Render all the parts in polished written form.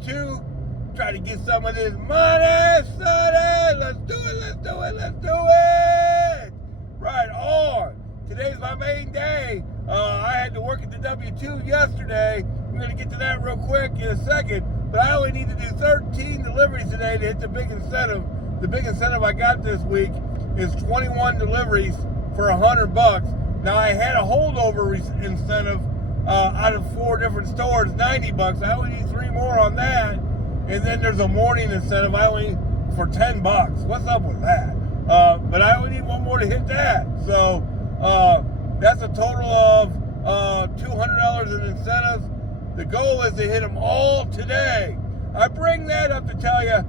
W-2. Try to get some of this money, sonny. Let's do it, let's do it, let's do it. Right on. Today's my main day. I had to work at the W-2 yesterday. We're going to get to that real quick in a second. But I only need to do 13 deliveries today to hit the big incentive. The big incentive I got this week is 21 deliveries for $100. Now I had a holdover incentive out of 4 different stores, $90. I only need 3 more on that. And then there's a morning incentive I only for $10. What's up with that? But I only need 1 more to hit that. So that's a total of $200 in incentives. The goal is to hit them all today. I bring that up to tell you,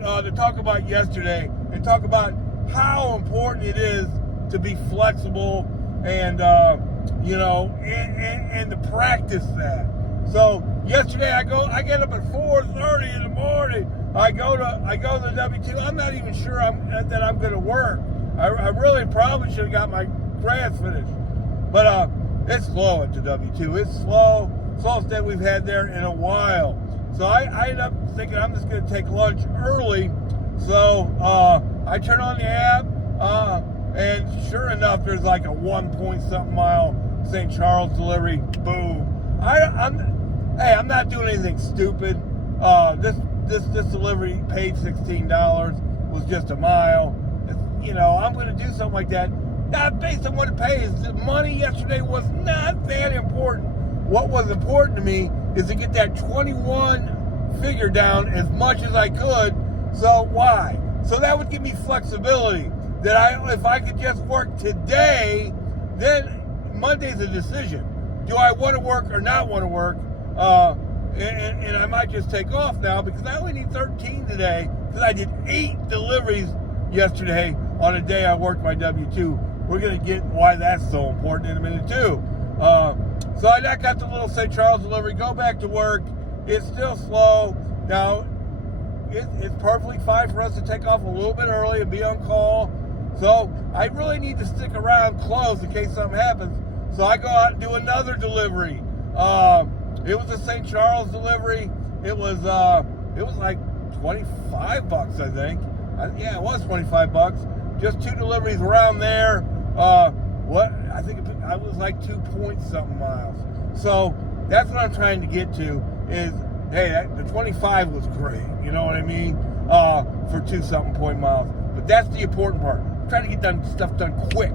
to talk about yesterday and talk about how important it is to be flexible and, and to practice that. So yesterday I get up at 4:30 in the morning. I go to the W-2. I'm not even sure that I'm going to work. I really probably should have got my grads finished. But it's slow at the W-2. It's slowest day we've had there in a while. So I ended up thinking I'm just going to take lunch early. So I turn on the app, and sure enough, there's like a 1-point-something mile St. Charles delivery. Boom. I'm not doing anything stupid. This delivery paid $16, was just a mile. I'm going to do something like that. Not based on what it pays. The money yesterday was not that important. What was important to me is to get that 21 figure down as much as I could. So why? So that would give me flexibility. That if I could just work today, then Monday's a decision. Do I want to work or not want to work? And I might just take off now because I only need 13 today because I did 8 deliveries yesterday on a day I worked my W-2. We're going to get why that's so important in a minute too. So I got the little St. Charles delivery, go back to work. It's still slow. Now, it's perfectly fine for us to take off a little bit early and be on call. So I really need to stick around close in case something happens. So I go out and do another delivery. It was a St. Charles delivery. It was like $25, I think. Yeah, it was $25. Just 2 deliveries around there. I think I was like 2-point-something miles. So that's what I'm trying to get to is, hey, the 25 was great. You know what I mean? For 2-something point miles. But that's the important part. I'm trying to get stuff done quick.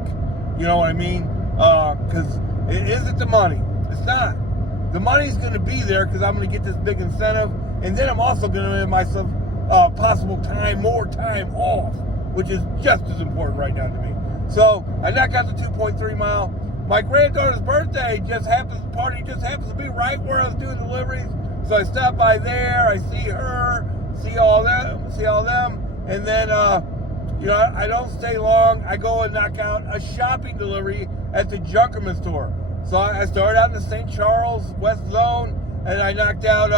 You know what I mean? Because it isn't the money. It's not. The money's going to be there because I'm going to get this big incentive. And then I'm also going to give myself possible more time off, which is just as important right now to me. So I knocked out the 2.3 mile. My granddaughter's birthday just happens to be right where I was doing deliveries. So I stop by there, I see her, see all them, and then I don't stay long. I go and knock out a shopping delivery at the Junkerman store. So I started out in the St. Charles West Zone, and I knocked out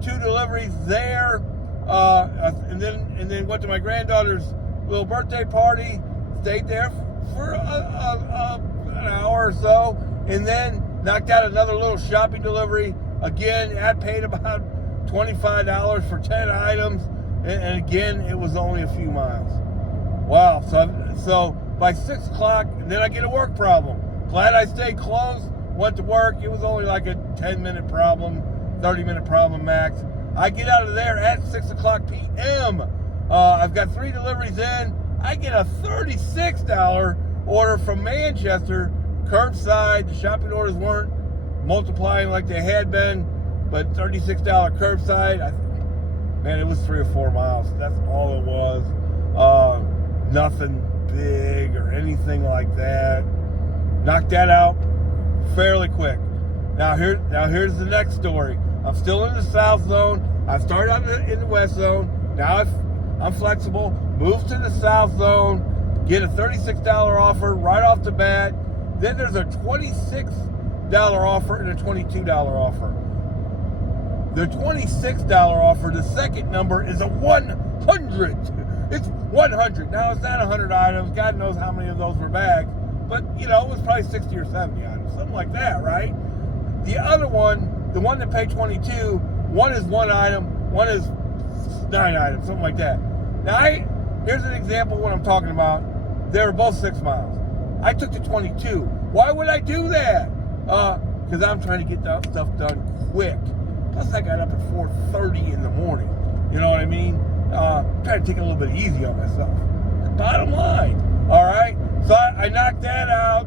2 deliveries there, and then went to my granddaughter's little birthday party. Stayed there for an hour or so, and then knocked out another little shopping delivery. Again, I paid about $25 for 10 items, and again, it was only a few miles. Wow, so by 6 o'clock, and then I get a work problem. Glad I stayed close, went to work. It was only like a 10-minute problem, 30-minute problem max. I get out of there at 6 o'clock p.m. I've got 3 deliveries in. I get a $36 order from Manchester, curbside. The shopping orders weren't multiplying like they had been, but $36 curbside. Man, it was 3 or 4 miles. That's all it was. Nothing big or anything like that. Knocked that out fairly quick. Now here's the next story. I'm still in the South Zone. I started out in the West Zone. Now I'm flexible. Move to the South Zone. Get a $36 offer right off the bat. Then there's a $26 offer and a $22 offer. The $26 offer, the second number is a 100. It's 100. Now, it's not 100 items. God knows how many of those were bagged. But, it was probably 60 or 70 items. Something like that, right? The other one, the one that paid 22, one is 1 item, one is 9 items, something like that. Now, here's an example of what I'm talking about. They were both 6 miles. I took the 22. Why would I do that? Because I'm trying to get that stuff done quick. Plus, I got up at 4:30 in the morning. You know what I mean? Trying to take it a little bit easy on myself. Bottom line, all right? So I knocked that out.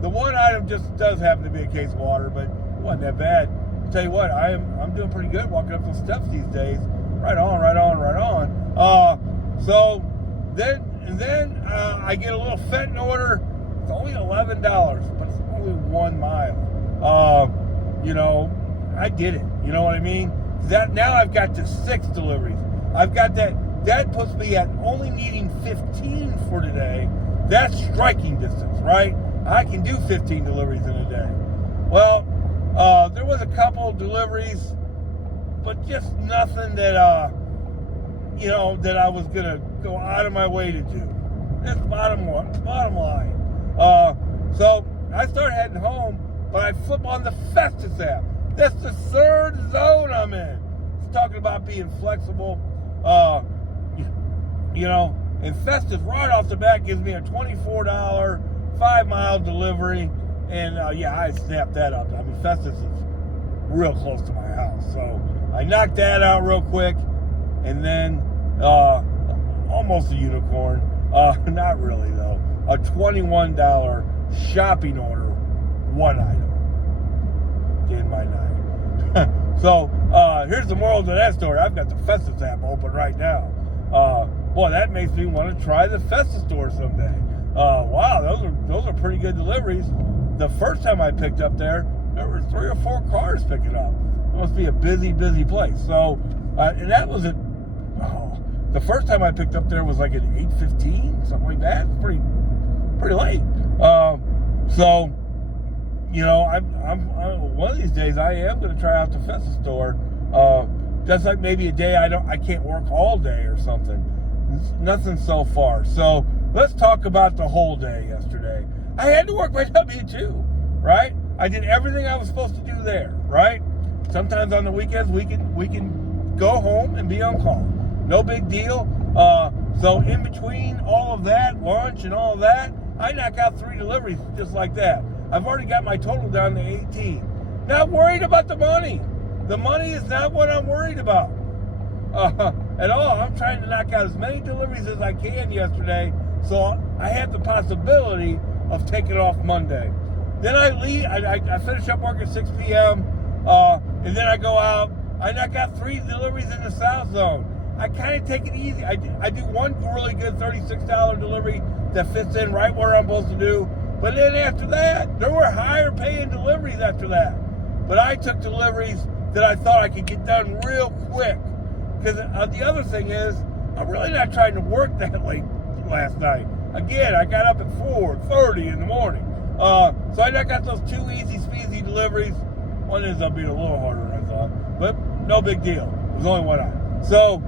The 1 item just does happen to be a case of water, but it wasn't that bad. I'll tell you what, I'm doing pretty good walking up those steps these days. Right on. So then I get a little Fenton order. It's only $11, but it's only 1 mile. I did it. You know what I mean? That now I've got to 6 deliveries. I've got that. That puts me at only needing 15 for today. That's striking distance, right? I can do 15 deliveries in a day. Well, there was a couple deliveries, but just nothing that that I was gonna go out of my way to do. That's bottom line. So I start heading home, but I flip on the Festus app. That's the 3rd zone I'm in. It's talking about being flexible. And Festus right off the bat gives me a $24 5-mile delivery. And I snapped that up. I mean, Festus is real close to my house. So I knocked that out real quick. And then almost a unicorn. Not really, though. A $21 shopping order, 1 item. In my night. So here's the moral to that story. I've got the Festus app open right now. Boy, that makes me want to try the Festus store someday. Wow, those are pretty good deliveries. The first time I picked up there were 3 or 4 cars picking up. It must be a busy place. So, and that was at the first time I picked up there was like at 8:15, something like that. Pretty late. So, I'm one of these days I am going to try out the Festus store. Just like maybe a day I can't work all day or something. Nothing so far. So let's talk about the whole day yesterday. I had to work my W-2, right? I did everything I was supposed to do there, right? Sometimes on the weekends we can go home and be on call. No big deal. So in between all of that, lunch and all of that, I knock out 3 deliveries just like that. I've already got my total down to 18. Not worried about the money. The money is not what I'm worried about at all. I'm trying to knock out as many deliveries as I can yesterday, so I have the possibility of taking off Monday. Then I leave. I finish up work at 6 p.m. And then I go out. I knock out 3 deliveries in the South Zone. I kind of take it easy. I do one really good $36 delivery that fits in right where I'm supposed to do. But then after that, there were higher paying deliveries after that. But I took deliveries that I thought I could get done real quick. Because the other thing is, I'm really not trying to work that late last night. Again, I got up at 4:30 in the morning. So I got those 2 easy, speedy deliveries. One ends up being a little harder than I thought. But no big deal. It was only 1 item. So,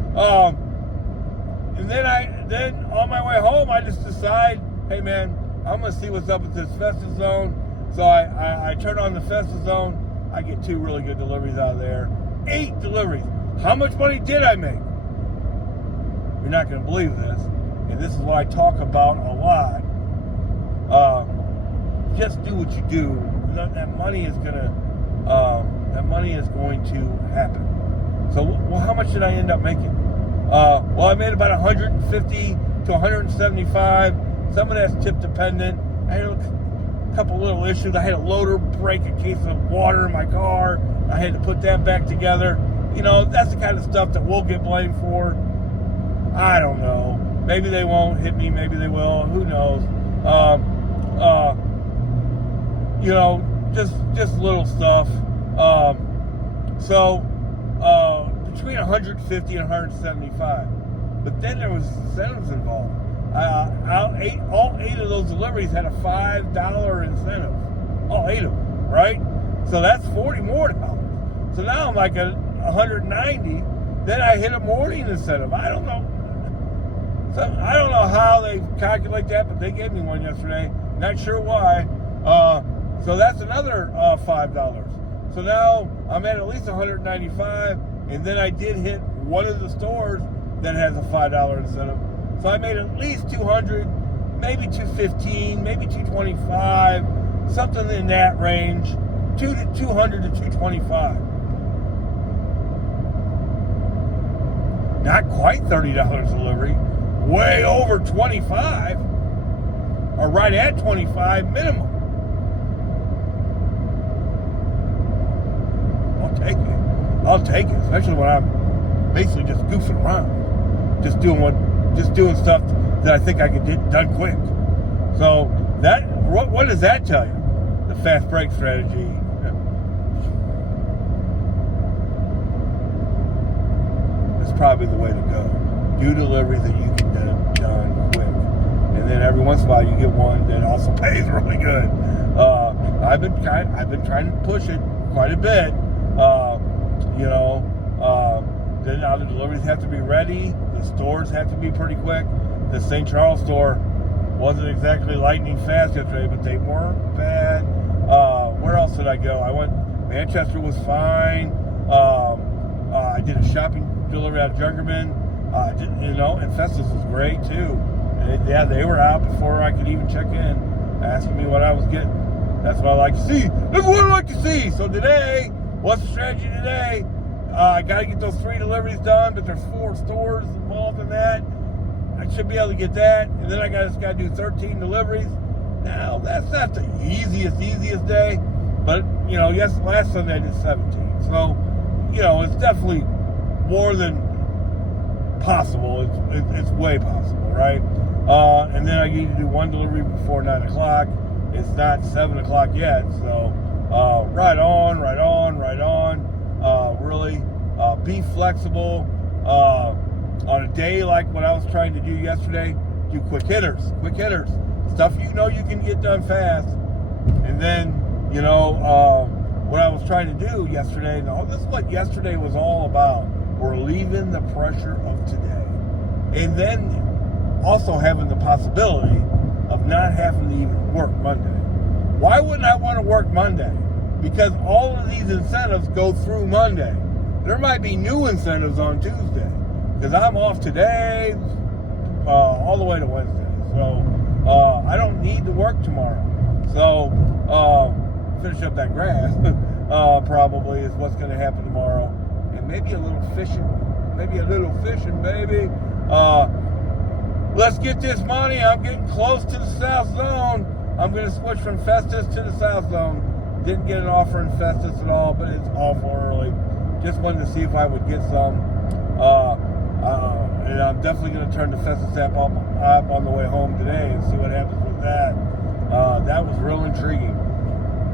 and then on my way home, I just decide, hey man, I'm going to see what's up with this Festus Zone. So I turn on the Festus Zone. I get 2 really good deliveries out of there. 8 deliveries. How much money did I make? You're not going to believe this. And this is what I talk about a lot. Just do what you do. That money is going to happen. So, well, how much did I end up making? Well, I made about 150 to 175. Some of that's tip dependent. I had a couple little issues. I had a loader break a case of water in my car. I had to put that back together. That's the kind of stuff that we'll get blamed for. I don't know. Maybe they won't hit me. Maybe they will. Who knows? Just little stuff. Between 150 and 175. But then there was incentives involved. All 8 of those deliveries had a $5 incentive. All 8 of them, right? So that's $40 more. So now I'm like at 190. Then I hit a morning incentive. I don't know. I don't know how they calculate that, but they gave me one yesterday. Not sure why. So that's another $5. So now I'm at least 195, and then I did hit one of the stores that has a $5 incentive. So I made at least 200, maybe 215, maybe 225, something in that range, 200 to 225. Not quite $30 delivery, way over 25, or right at 25 minimum. I'll take it, especially when I'm basically just goofing around, just doing stuff that I think I can get done quick. So that, what does that tell you? The fast break strategy. It's probably the way to go. Do deliveries that you can get done quick, and then every once in a while you get one that also pays really good. I've been trying to push it quite a bit. Then now the deliveries have to be ready. The stores have to be pretty quick. The St. Charles store wasn't exactly lightning fast yesterday, but they weren't bad. Where else did I go? Manchester was fine. I did a shopping delivery out of Junkerman. And Festus was great too. And they were out before I could even check in, asking me what I was getting. That's what I like to see. That's what I like to see. So today, what's the strategy today? I got to get those 3 deliveries done, but there's 4 stores involved in that. I should be able to get that, and then I just got to do 13 deliveries. Now, that's not the easiest day, but, last Sunday I did 17. So, it's definitely more than possible. It's way possible, right? And then I need to do 1 delivery before 9 o'clock. It's not 7 o'clock yet, so right on. Really be flexible. On a day like what I was trying to do yesterday, do quick hitters. Stuff you can get done fast. And then, what I was trying to do yesterday, this is what yesterday was all about. We're leaving the pressure of today. And then also having the possibility of not having to even work Monday. Why wouldn't I want to work Monday? Because all of these incentives go through Monday. There might be new incentives on Tuesday, because I'm off today all the way to Wednesday. So I don't need to work tomorrow. So finish up that grass probably is what's going to happen tomorrow. And maybe a little fishing, baby. Let's get this money. I'm getting close to the South Zone. I'm going to switch from Festus to the South Zone. Didn't get an offer in Festus at all, but it's awful early. Just wanted to see if I would get some. And I'm definitely going to turn the Festus app on the way home today and see what happens with that. That was real intriguing.